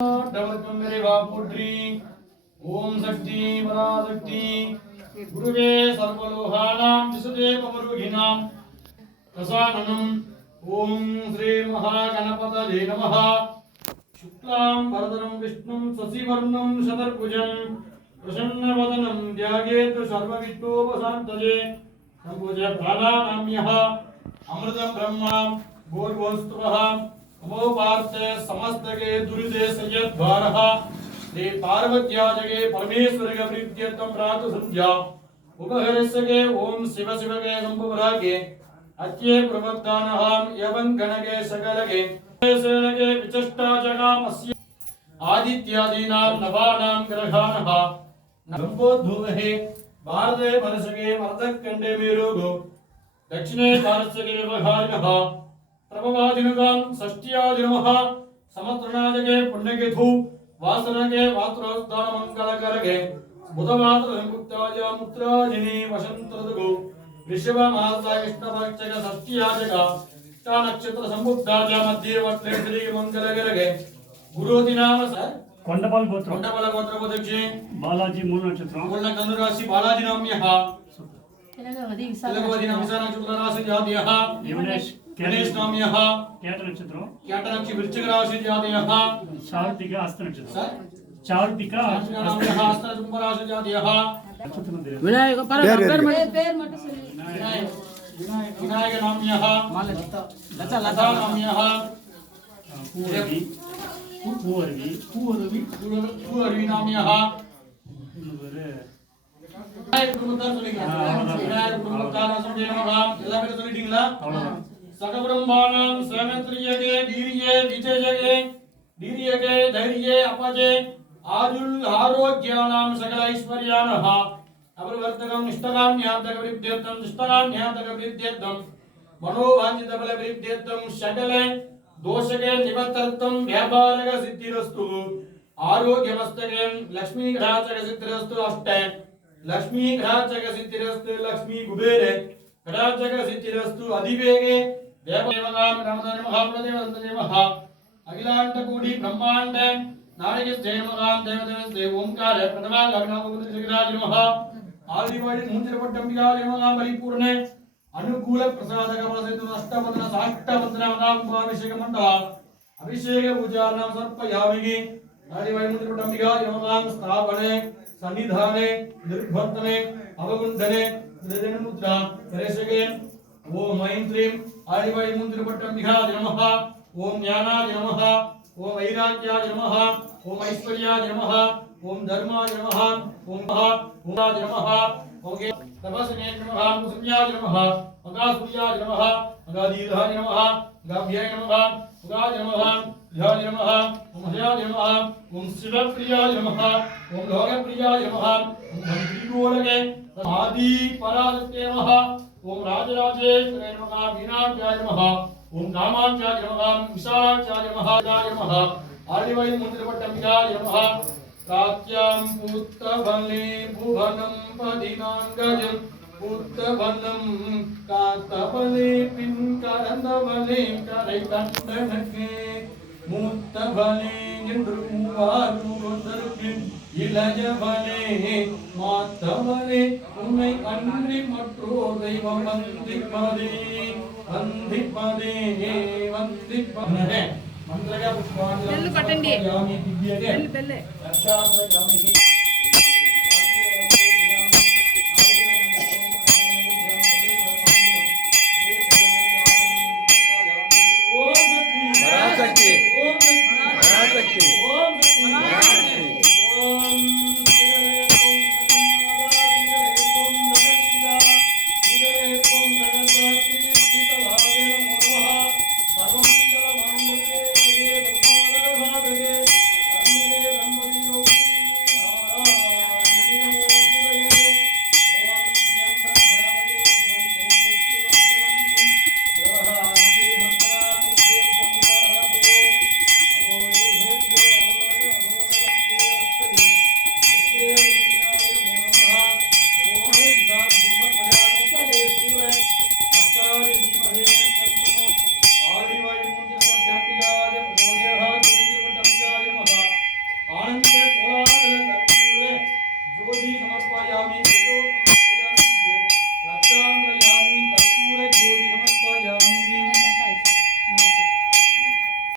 போற்றி. ஓம் சக்தி பராசக்தி குருவே சர்வலோகானாம் விசுதே பவருகினாம் பிரசானனம். ஓம் ஸ்ரீ மகாகணபதயே நமः. शुक्लां वरदनं विष्णुं शशिवर्णं शतर्भुजं प्रसन्नवदनं ध्यायेत् सर्वविघ्नोपशान्तये. सम्पूज्य प्राणानाम्यः अमृतं ब्रह्मा भूर्भुवस्सुवः नमो पार्थे समस्तके दुरिते सयद्वारः श्री पार्वत्याजगे परमेश्वरगे प्रीत्यर्थं प्रातः संध्या उपहरस्यगे ओम शिव शिवगे संभवरागे अत्ये प्रवक्तानहं यवं गणगे सकलगे सेनगे विचष्टा जगामस्य आदित्यादीनां नवानां ग्रहाणः नम्बोद्धुवहे भारते वर्षगे वर्धकण्डे मेरुगो दक्षिणे भारतसगे व्यवहारिणः प्रभवादिनुगां षष्ट्यादिनमः समत्रनाजगे पुण्यगेधु वासनगे वात्रोस्दान मंगलकरगे बुधवात्र संयुक्ताय मुत्राजिनी वसंतऋतुगो ऋषभ मासा कृष्णपक्षग षष्ट्याजग चा नक्षत्र संयुक्ताय मध्यवर्ते श्री मंगलकरगे गुरुदिनाम सर కొండపాల గోత్ర పదక్షి బాలాజీ మూల నక్షత్రం మూల ధను రాశి బాలాజీ నామ్యః తెలగవది నమసా నక్షత్ర రాశి జాతీయః గణేష్ నామ్యః కేట నక్షత్రం వృశ్చిక రాశి జాతీయః చారుతిక హస్త నక్షత్రం సర్ చారుతిక నామ్యః హస్త కుంభ రాశి జాతీయః వినాయక పేరు మట వినాయక నామ్యః లత నామ్యః பூவர்வி நாமியः விநாயகர் குடும்பத்தார் சொல்லிக்கலாம். விநாயகர் குடும்பத்தார் நமகாம் எல்லா பேரும் சொல்லிட்டீங்களா? சகபிரம்மாணம் சேமத்ரியகே வீரியே விஜயகே வீரியகே தைரியே அப்பஜே ஆயுள் ஆரோக்கியானாம் சகல ஐஸ்வர்யானஹ அபரிவர்த்தகம் நிஷ்டகாம்யாதக விருத்தியர்த்தம் நிஷ்டகாம்யாதக விருத்தியர்த்தம் மனோவாஞ்சித பல விருத்தியர்த்தம் சகல दोषके निवर्तर्थं व्यापारक सिद्धिरस्तु आरोग्यमस्तके लक्ष्मी ग्रहाचक सिद्धिरस्तु अष्ट लक्ष्मी ग्रहाचक सिद्धिरस्तु लक्ष्मी कुबेरे ग्रहाचक सिद्धिरस्तु अधिवेगे देवदेवतां रामदेव महाप्रदेवदेवः अखिलांड कोटि ब्रह्मांड नारके जयमगां देवदेवस्य ओंकार प्रथमा गगनामुद्र जगराज नमः आदिवाड़ी मूंजरपट्टंबिका नमः परिपूर्णे अनुकूल प्रसादक प्रसिद्ध अष्टपदन साष्टपदन नामाभिषेक मंडल अभिषेक पूजार्णं समर्पयामि. आदिवायुमुद्रपट्टंबिका यमगां स्थापने सन्निधाने निर्वर्तने अवगुण्डने मुद्रा करेशगे. ओम ऐं क्लीं आदिवायुमुद्रपट्टंबिका नमः. ओम ज्ञानाय नमः. ओम वैराग्याय नमः. ओम ऐश्वर्याय नमः. ओम धर्माय नमः. ओम महाय नमः. ओके तपस्ने नमः. कुसुम्याय नमः. अगासूर्याय नमः. अगाधीधाय नमः. गाभ्याय नमः. उगाय नमः. ध्याय नमः. ओम हयाय नमः. ओम शिवप्रियाय नमः. ओम लोकप्रियाय नमः. ओम धन्त्रिगोलगे आदि पराशक्ते नमः. ओम राजराजेश्वराय नमः. वीणाभ्याय नमः. ओम कामाभ्याय नमः. विशालाक्षाय नमः. नमः आदिवायुमुद्रपट्टंबिकाय नमः. प्राच्यां पुत्रवल्ली भुवनं पदिनांगजं पुत्रवनं कातवले पिंकरंदवले करे कंदनके मुक्तवले इंद्रुवारु दर्पिन इलजवले मातवले उन्नै अन्रि मट्रो दैवं वंदिपदे वंदिपदे वंदिपदे मंत्रगा पुष्पांजलि बेल्लु कट्टंడి यामी दिव्यगे बेल्लु रक्षात्रयामि